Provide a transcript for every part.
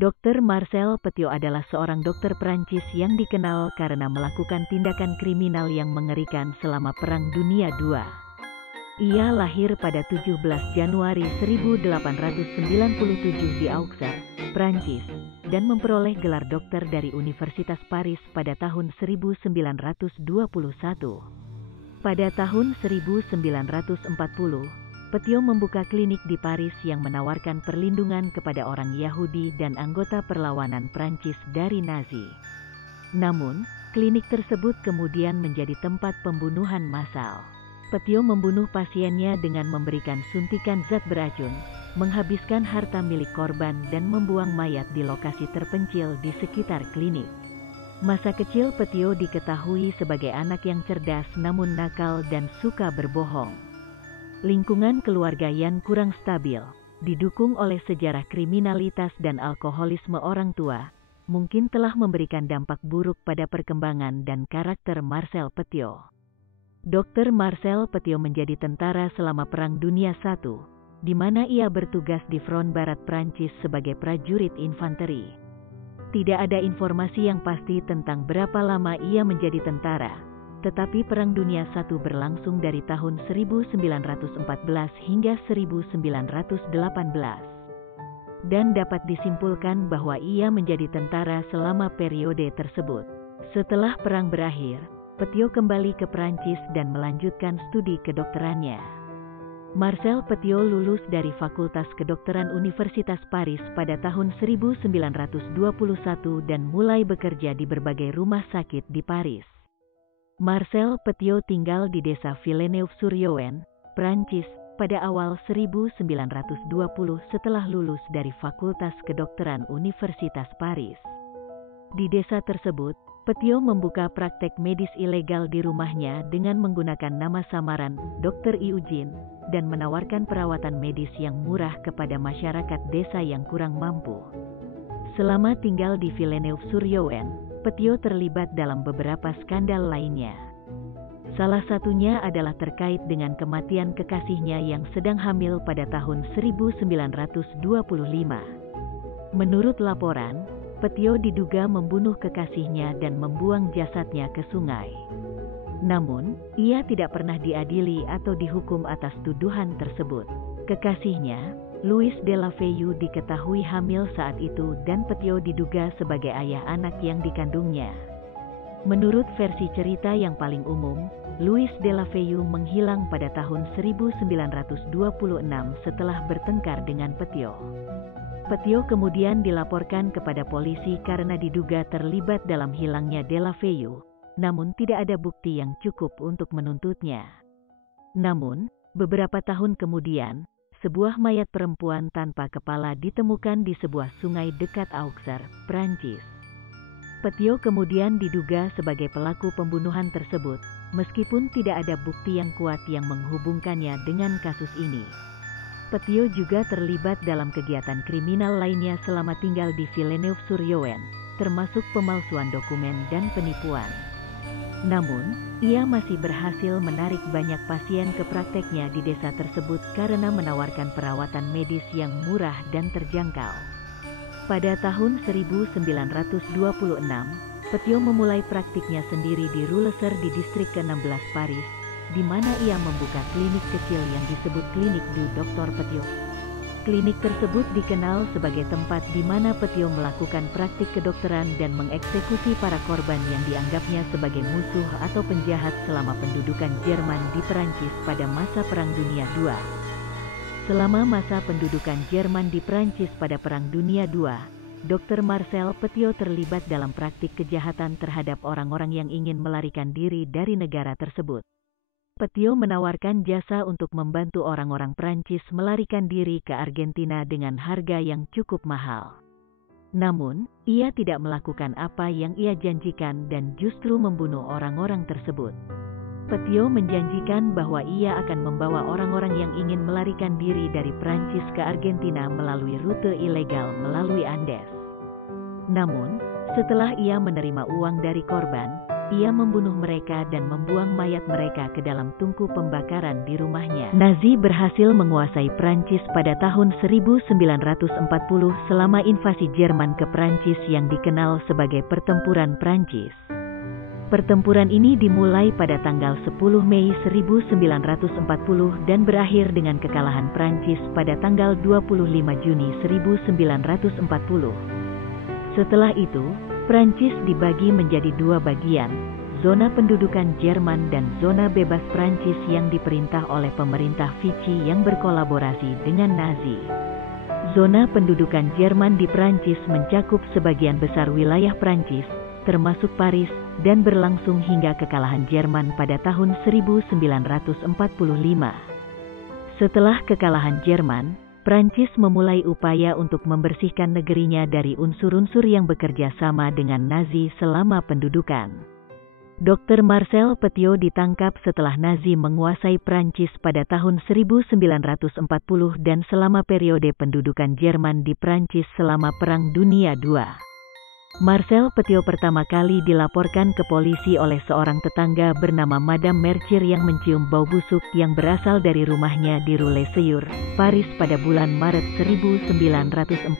Dr. Marcel Petiot adalah seorang dokter Prancis yang dikenal karena melakukan tindakan kriminal yang mengerikan selama Perang Dunia II. Ia lahir pada 17 Januari 1897 di Auxerre, Prancis, dan memperoleh gelar dokter dari Universitas Paris pada tahun 1921. Pada tahun 1940, Petiot membuka klinik di Paris yang menawarkan perlindungan kepada orang Yahudi dan anggota perlawanan Prancis dari Nazi. Namun, klinik tersebut kemudian menjadi tempat pembunuhan massal. Petiot membunuh pasiennya dengan memberikan suntikan zat beracun, menghabiskan harta milik korban dan membuang mayat di lokasi terpencil di sekitar klinik. Masa kecil Petiot diketahui sebagai anak yang cerdas namun nakal dan suka berbohong. Lingkungan keluarga yang kurang stabil, didukung oleh sejarah kriminalitas dan alkoholisme orang tua, mungkin telah memberikan dampak buruk pada perkembangan dan karakter Marcel Petiot. Dr. Marcel Petiot menjadi tentara selama Perang Dunia I, di mana ia bertugas di front barat Prancis sebagai prajurit infanteri. Tidak ada informasi yang pasti tentang berapa lama ia menjadi tentara, tetapi Perang Dunia I berlangsung dari tahun 1914 hingga 1918. Dan dapat disimpulkan bahwa ia menjadi tentara selama periode tersebut. Setelah perang berakhir, Petiot kembali ke Prancis dan melanjutkan studi kedokterannya. Marcel Petiot lulus dari Fakultas Kedokteran Universitas Paris pada tahun 1921 dan mulai bekerja di berbagai rumah sakit di Paris. Marcel Petiot tinggal di desa Villeneuve-sur-Yonne, Prancis, pada awal 1920 setelah lulus dari Fakultas Kedokteran Universitas Paris. Di desa tersebut, Petiot membuka praktek medis ilegal di rumahnya dengan menggunakan nama samaran Dr. Eugene dan menawarkan perawatan medis yang murah kepada masyarakat desa yang kurang mampu. Selama tinggal di Villeneuve-sur-Yonne, Petiot terlibat dalam beberapa skandal lainnya. Salah satunya adalah terkait dengan kematian kekasihnya yang sedang hamil pada tahun 1925. Menurut laporan, Petiot diduga membunuh kekasihnya dan membuang jasadnya ke sungai. Namun, ia tidak pernah diadili atau dihukum atas tuduhan tersebut. Kekasihnya, Louis de la Feuille, diketahui hamil saat itu dan Petiot diduga sebagai ayah anak yang dikandungnya. Menurut versi cerita yang paling umum, Louis de la Feuille menghilang pada tahun 1926 setelah bertengkar dengan Petiot. Petiot kemudian dilaporkan kepada polisi karena diduga terlibat dalam hilangnya de la Feuille, namun tidak ada bukti yang cukup untuk menuntutnya. Namun, beberapa tahun kemudian, sebuah mayat perempuan tanpa kepala ditemukan di sebuah sungai dekat Auxerre, Prancis. Petiot kemudian diduga sebagai pelaku pembunuhan tersebut, meskipun tidak ada bukti yang kuat yang menghubungkannya dengan kasus ini. Petiot juga terlibat dalam kegiatan kriminal lainnya selama tinggal di Villeneuve-sur-Yonne, termasuk pemalsuan dokumen dan penipuan. Namun, ia masih berhasil menarik banyak pasien ke prakteknya di desa tersebut karena menawarkan perawatan medis yang murah dan terjangkau. Pada tahun 1926, Petiot memulai praktiknya sendiri di Rue Leser di distrik ke-16 Paris, di mana ia membuka klinik kecil yang disebut Klinik du Dr. Petiot. Klinik tersebut dikenal sebagai tempat di mana Petiot melakukan praktik kedokteran dan mengeksekusi para korban yang dianggapnya sebagai musuh atau penjahat selama pendudukan Jerman di Perancis pada masa Perang Dunia II. Selama masa pendudukan Jerman di Perancis pada Perang Dunia II, Dr. Marcel Petiot terlibat dalam praktik kejahatan terhadap orang-orang yang ingin melarikan diri dari negara tersebut. Petiot menawarkan jasa untuk membantu orang-orang Prancis melarikan diri ke Argentina dengan harga yang cukup mahal. Namun, ia tidak melakukan apa yang ia janjikan dan justru membunuh orang-orang tersebut. Petiot menjanjikan bahwa ia akan membawa orang-orang yang ingin melarikan diri dari Prancis ke Argentina melalui rute ilegal melalui Andes. Namun, setelah ia menerima uang dari korban, ia membunuh mereka dan membuang mayat mereka ke dalam tungku pembakaran di rumahnya. Nazi berhasil menguasai Prancis pada tahun 1940 selama invasi Jerman ke Prancis yang dikenal sebagai Pertempuran Prancis. Pertempuran ini dimulai pada tanggal 10 Mei 1940 dan berakhir dengan kekalahan Prancis pada tanggal 25 Juni 1940. Setelah itu, Prancis dibagi menjadi dua bagian, zona pendudukan Jerman dan zona bebas Prancis yang diperintah oleh pemerintah Vichy yang berkolaborasi dengan Nazi. Zona pendudukan Jerman di Prancis mencakup sebagian besar wilayah Prancis, termasuk Paris, dan berlangsung hingga kekalahan Jerman pada tahun 1945. Setelah kekalahan Jerman, Prancis memulai upaya untuk membersihkan negerinya dari unsur-unsur yang bekerja sama dengan Nazi selama pendudukan. Dr. Marcel Petiot ditangkap setelah Nazi menguasai Prancis pada tahun 1940 dan selama periode pendudukan Jerman di Prancis selama Perang Dunia II. Marcel Petiot pertama kali dilaporkan ke polisi oleh seorang tetangga bernama Madame Mercier yang mencium bau busuk yang berasal dari rumahnya di Rue Seur, Paris pada bulan Maret 1944.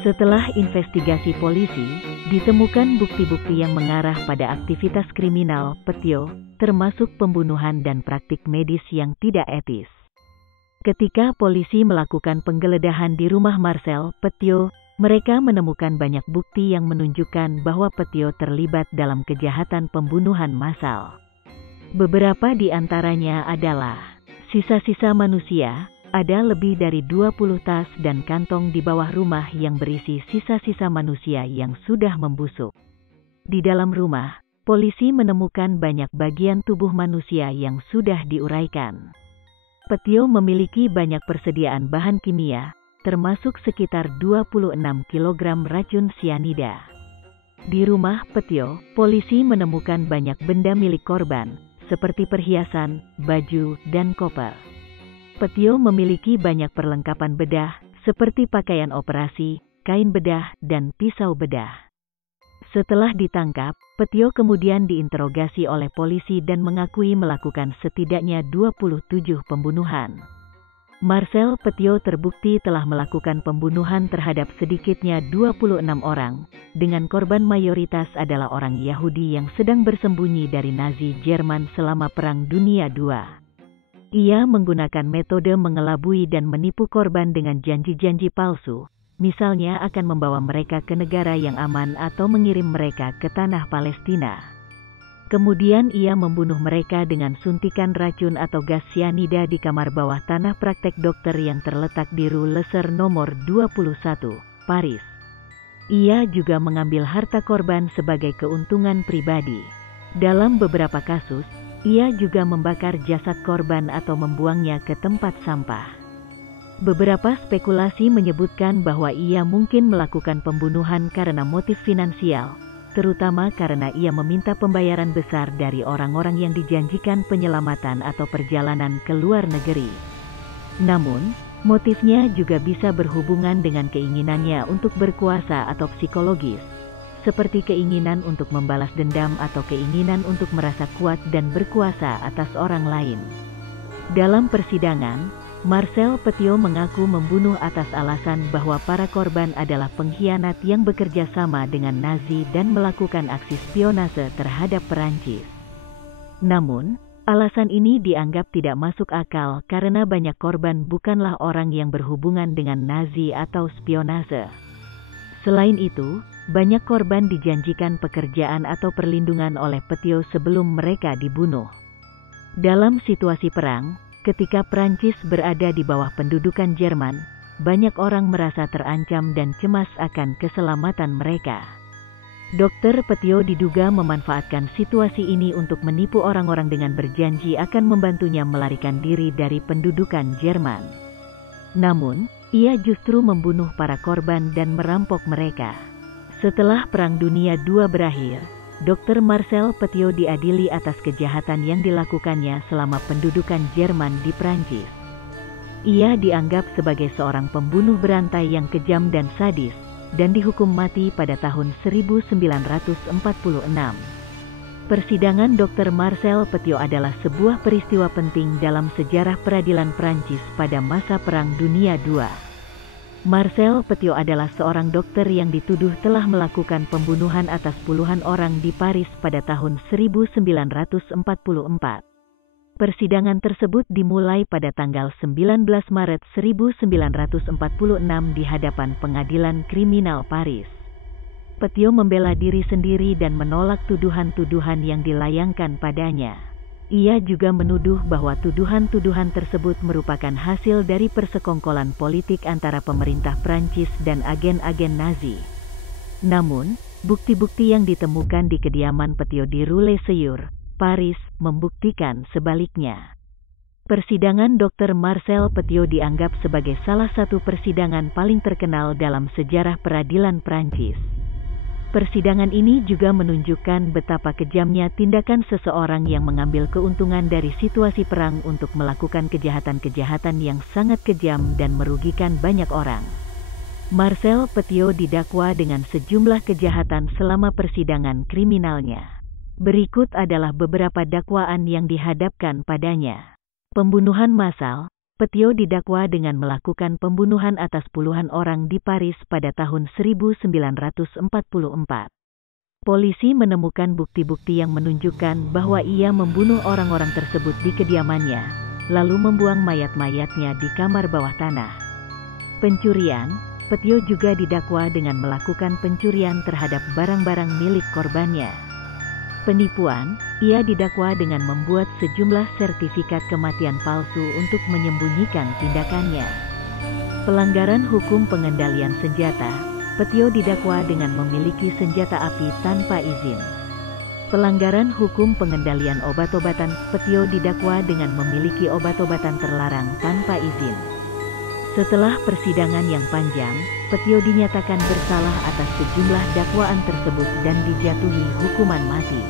Setelah investigasi polisi, ditemukan bukti-bukti yang mengarah pada aktivitas kriminal Petiot, termasuk pembunuhan dan praktik medis yang tidak etis. Ketika polisi melakukan penggeledahan di rumah Marcel Petiot, mereka menemukan banyak bukti yang menunjukkan bahwa Petiot terlibat dalam kejahatan pembunuhan massal. Beberapa di antaranya adalah sisa-sisa manusia, ada lebih dari 20 tas dan kantong di bawah rumah yang berisi sisa-sisa manusia yang sudah membusuk. Di dalam rumah, polisi menemukan banyak bagian tubuh manusia yang sudah diuraikan. Petiot memiliki banyak persediaan bahan kimia, termasuk sekitar 26 kg racun sianida. Di rumah Petiot, polisi menemukan banyak benda milik korban, seperti perhiasan, baju, dan koper. Petiot memiliki banyak perlengkapan bedah, seperti pakaian operasi, kain bedah, dan pisau bedah. Setelah ditangkap, Petiot kemudian diinterogasi oleh polisi dan mengakui melakukan setidaknya 27 pembunuhan. Marcel Petiot terbukti telah melakukan pembunuhan terhadap sedikitnya 26 orang, dengan korban mayoritas adalah orang Yahudi yang sedang bersembunyi dari Nazi Jerman selama Perang Dunia II. Ia menggunakan metode mengelabui dan menipu korban dengan janji-janji palsu, misalnya akan membawa mereka ke negara yang aman atau mengirim mereka ke tanah Palestina. Kemudian ia membunuh mereka dengan suntikan racun atau gas sianida di kamar bawah tanah praktek dokter yang terletak di Rue Seur nomor 21, Paris. Ia juga mengambil harta korban sebagai keuntungan pribadi. Dalam beberapa kasus, ia juga membakar jasad korban atau membuangnya ke tempat sampah. Beberapa spekulasi menyebutkan bahwa ia mungkin melakukan pembunuhan karena motif finansial, terutama karena ia meminta pembayaran besar dari orang-orang yang dijanjikan penyelamatan atau perjalanan ke luar negeri. Namun, motifnya juga bisa berhubungan dengan keinginannya untuk berkuasa atau psikologis, seperti keinginan untuk membalas dendam atau keinginan untuk merasa kuat dan berkuasa atas orang lain. Dalam persidangan, Marcel Petiot mengaku membunuh atas alasan bahwa para korban adalah pengkhianat yang bekerja sama dengan Nazi dan melakukan aksi spionase terhadap Perancis. Namun, alasan ini dianggap tidak masuk akal karena banyak korban bukanlah orang yang berhubungan dengan Nazi atau spionase. Selain itu, banyak korban dijanjikan pekerjaan atau perlindungan oleh Petiot sebelum mereka dibunuh. Dalam situasi perang, ketika Prancis berada di bawah pendudukan Jerman, banyak orang merasa terancam dan cemas akan keselamatan mereka. Dr. Petiot diduga memanfaatkan situasi ini untuk menipu orang-orang dengan berjanji akan membantunya melarikan diri dari pendudukan Jerman. Namun, ia justru membunuh para korban dan merampok mereka. Setelah Perang Dunia II berakhir, Dr. Marcel Petiot diadili atas kejahatan yang dilakukannya selama pendudukan Jerman di Prancis. Ia dianggap sebagai seorang pembunuh berantai yang kejam dan sadis, dan dihukum mati pada tahun 1946. Persidangan Dr. Marcel Petiot adalah sebuah peristiwa penting dalam sejarah peradilan Prancis pada masa Perang Dunia II. Marcel Petiot adalah seorang dokter yang dituduh telah melakukan pembunuhan atas puluhan orang di Paris pada tahun 1944. Persidangan tersebut dimulai pada tanggal 19 Maret 1946 di hadapan Pengadilan Kriminal Paris. Petiot membela diri sendiri dan menolak tuduhan-tuduhan yang dilayangkan padanya. Ia juga menuduh bahwa tuduhan-tuduhan tersebut merupakan hasil dari persekongkolan politik antara pemerintah Prancis dan agen-agen Nazi. Namun, bukti-bukti yang ditemukan di kediaman Petiot di Rue Seyur, Paris, membuktikan sebaliknya. Persidangan Dr. Marcel Petiot dianggap sebagai salah satu persidangan paling terkenal dalam sejarah peradilan Prancis. Persidangan ini juga menunjukkan betapa kejamnya tindakan seseorang yang mengambil keuntungan dari situasi perang untuk melakukan kejahatan-kejahatan yang sangat kejam dan merugikan banyak orang. Marcel Petiot didakwa dengan sejumlah kejahatan selama persidangan kriminalnya. Berikut adalah beberapa dakwaan yang dihadapkan padanya. Pembunuhan massal. Petiot didakwa dengan melakukan pembunuhan atas puluhan orang di Paris pada tahun 1944. Polisi menemukan bukti-bukti yang menunjukkan bahwa ia membunuh orang-orang tersebut di kediamannya, lalu membuang mayat-mayatnya di kamar bawah tanah. Pencurian. Petiot juga didakwa dengan melakukan pencurian terhadap barang-barang milik korbannya. Penipuan. Ia didakwa dengan membuat sejumlah sertifikat kematian palsu untuk menyembunyikan tindakannya. Pelanggaran hukum pengendalian senjata. Petiot didakwa dengan memiliki senjata api tanpa izin. Pelanggaran hukum pengendalian obat-obatan. Petiot didakwa dengan memiliki obat-obatan terlarang tanpa izin. Setelah persidangan yang panjang, Petiot dinyatakan bersalah atas sejumlah dakwaan tersebut dan dijatuhi hukuman mati.